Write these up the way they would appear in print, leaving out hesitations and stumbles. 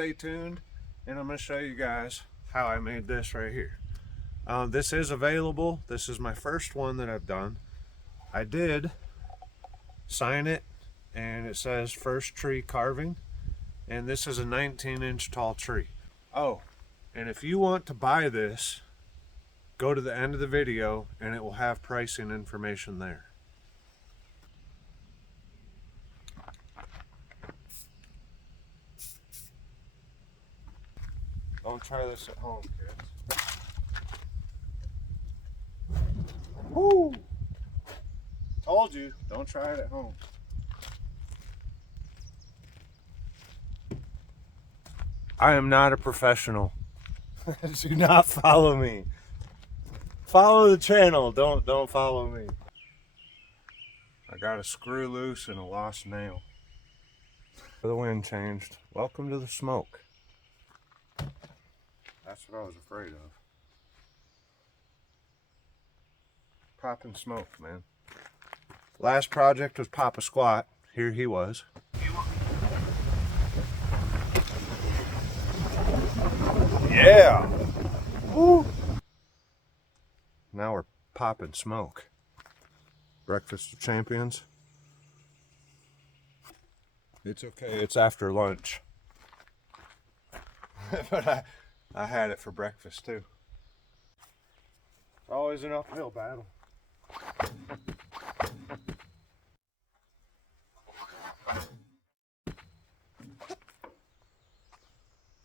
stay tuned, and I'm going to show you guys how I made this right here. This is available. This is my first one that I've done. I did sign it, and it says first tree carving, and this is a 19-inch tall tree. Oh, and if you want to buy this, go to the end of the video and it will have pricing information there. Don't try this at home, kids. Woo! Told you, don't try it at home. I am not a professional. Do not follow me. Follow the channel, don't follow me. I got a screw loose and a lost nail. The wind changed. Welcome to the smoke. That's what I was afraid of. Popping smoke, man. Last project was Papa Squat. Here he was. Yeah! Woo! Now we're popping smoke. Breakfast of champions. It's okay, it's after lunch. But I had it for breakfast too. It's always an uphill battle.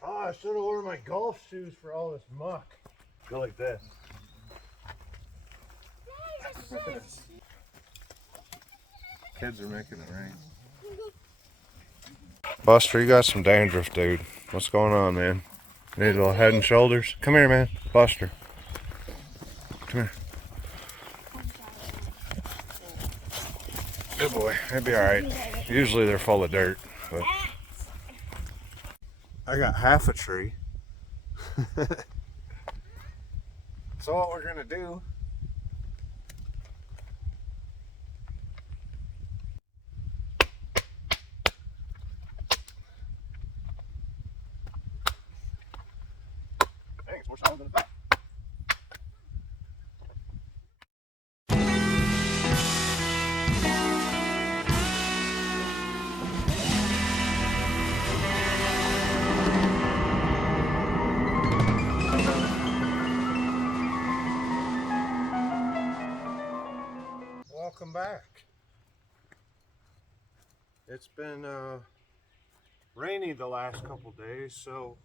Oh, I should have ordered my golf shoes for all this muck. Go like this. Kids are making it rain. Buster, you got some dandruff, dude. What's going on, man? Need a little head and shoulders? Come here, man. Buster. Come here. Good boy. It'll be alright. Usually they're full of dirt, but I got half a tree. So what we're gonna do, thanks, we're stronger than that. Welcome back. It's been rainy the last couple days, so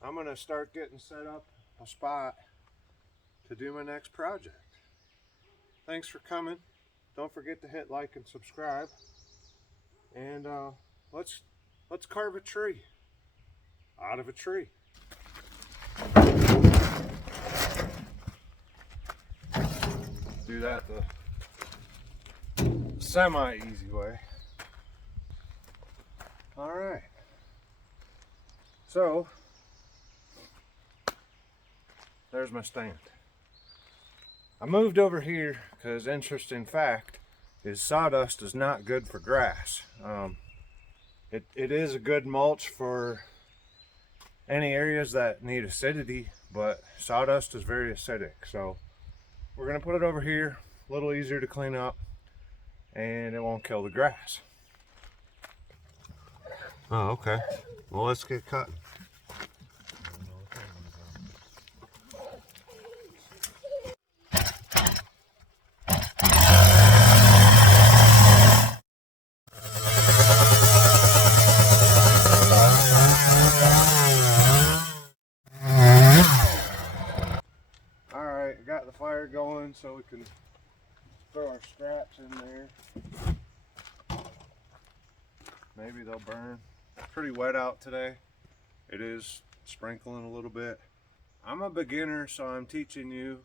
I'm gonna start getting set up a spot to do my next project. Thanks for coming. Don't forget to hit like and subscribe, and let's carve a tree out of a tree. Do that the semi-easy way. Alright, so there's my stand. I moved over here because, interesting fact is, sawdust is not good for grass. It is a good mulch for any areas that need acidity, but sawdust is very acidic, so we're going to put it over here, a little easier to clean up, and it won't kill the grass. Oh, okay. Well, let's get cutting. Alright, got the fire going so we can throw our scraps in there. Maybe they'll burn. It's pretty wet out today. It is sprinkling a little bit. I'm a beginner, so I'm teaching you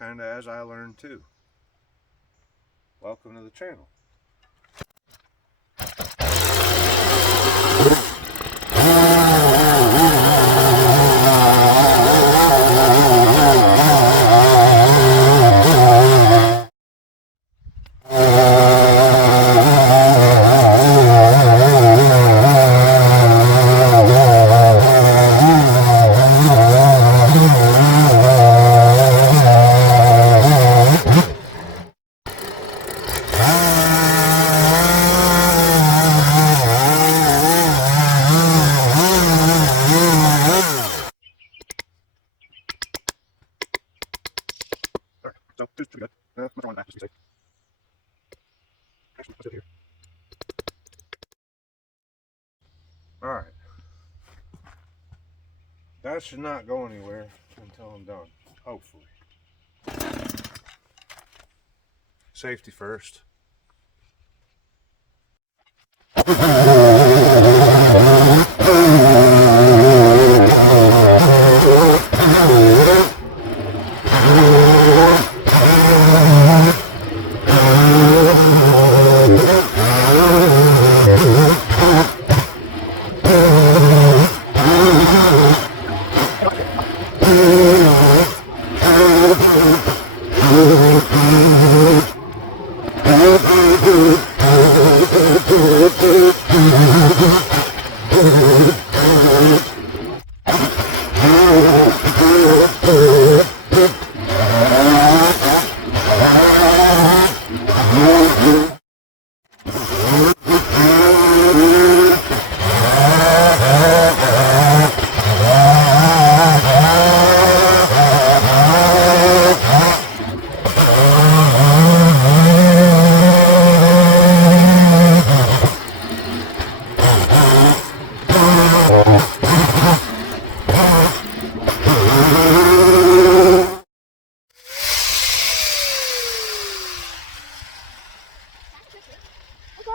kind of as I learn too. Welcome to the channel. That should not go anywhere until I'm done, hopefully. Safety first.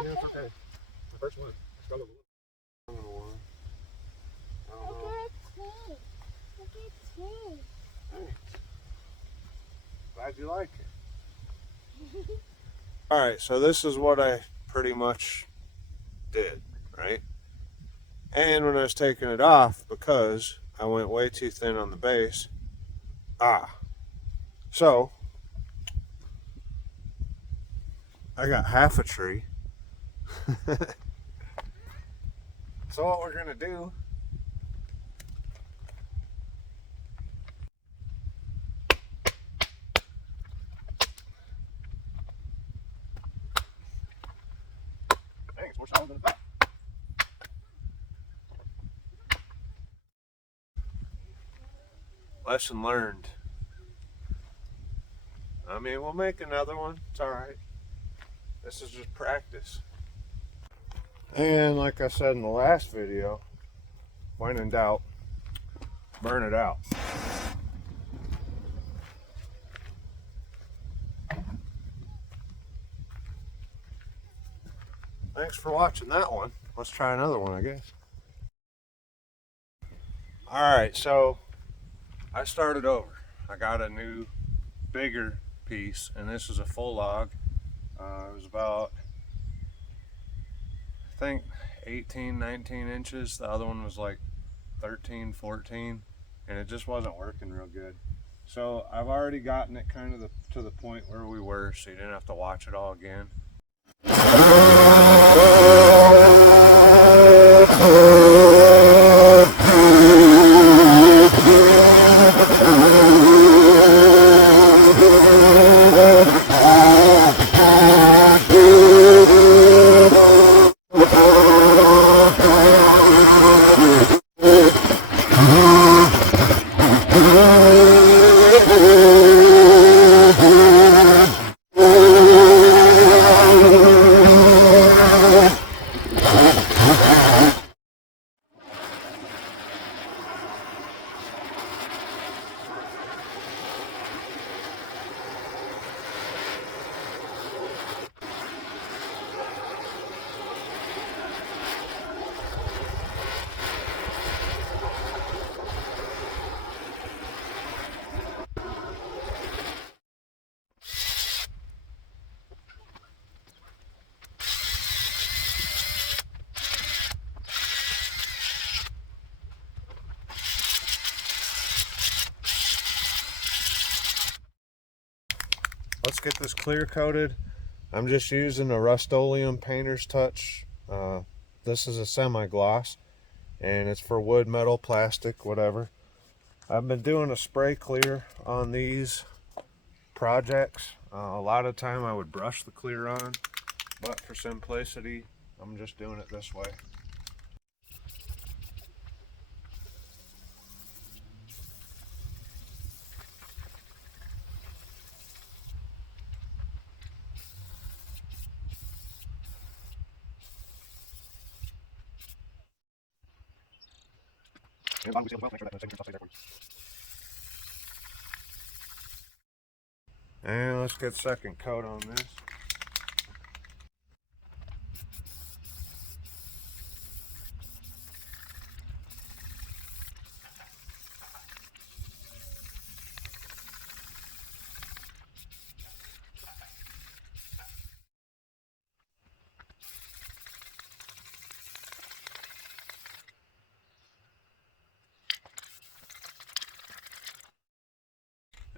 Yeah, it's okay. My first one. Look at it. Thanks. Glad you like it. Alright, so this is what I pretty much did, right? And when I was taking it off, because I went way too thin on the base, so I got half a tree. So what we're gonna do, thanks, we're solving the back. Lesson learned. I mean, we'll make another one, it's alright. This is just practice. And like I said in the last video, when in doubt, burn it out. Thanks for watching that one. Let's try another one, I guess. Alright, so I started over. I got a new, bigger piece, and this is a full log. It was about, I think, 18, 19 inches. The other one was like 13, 14, and it just wasn't working real good. So I've already gotten it kind of to the point where we were, so you didn't have to watch it all again. Let's get this clear coated. I'm just using a Rust-Oleum Painter's Touch. This is a semi-gloss, and it's for wood, metal, plastic, whatever. I've been doing a spray clear on these projects. A lot of time I would brush the clear on, but for simplicity, I'm just doing it this way. And let's get second coat on this.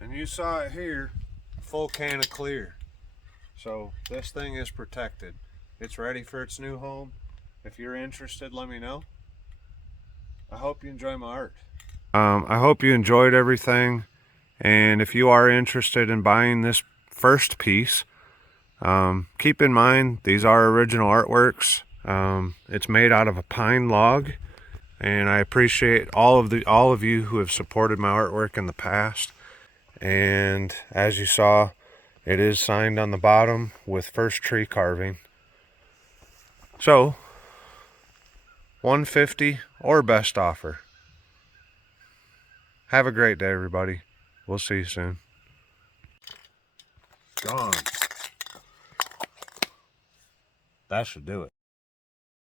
And you saw it here, full can of clear. So this thing is protected. It's ready for its new home. If you're interested, let me know. I hope you enjoy my art. I hope you enjoyed everything. And if you are interested in buying this first piece, keep in mind these are original artworks. It's made out of a pine log, and I appreciate all of you who have supported my artwork in the past. And as you saw, it is signed on the bottom with first tree carving. So $150 or best offer. Have a great day, everybody. We'll see you soon. Gone. That should do it.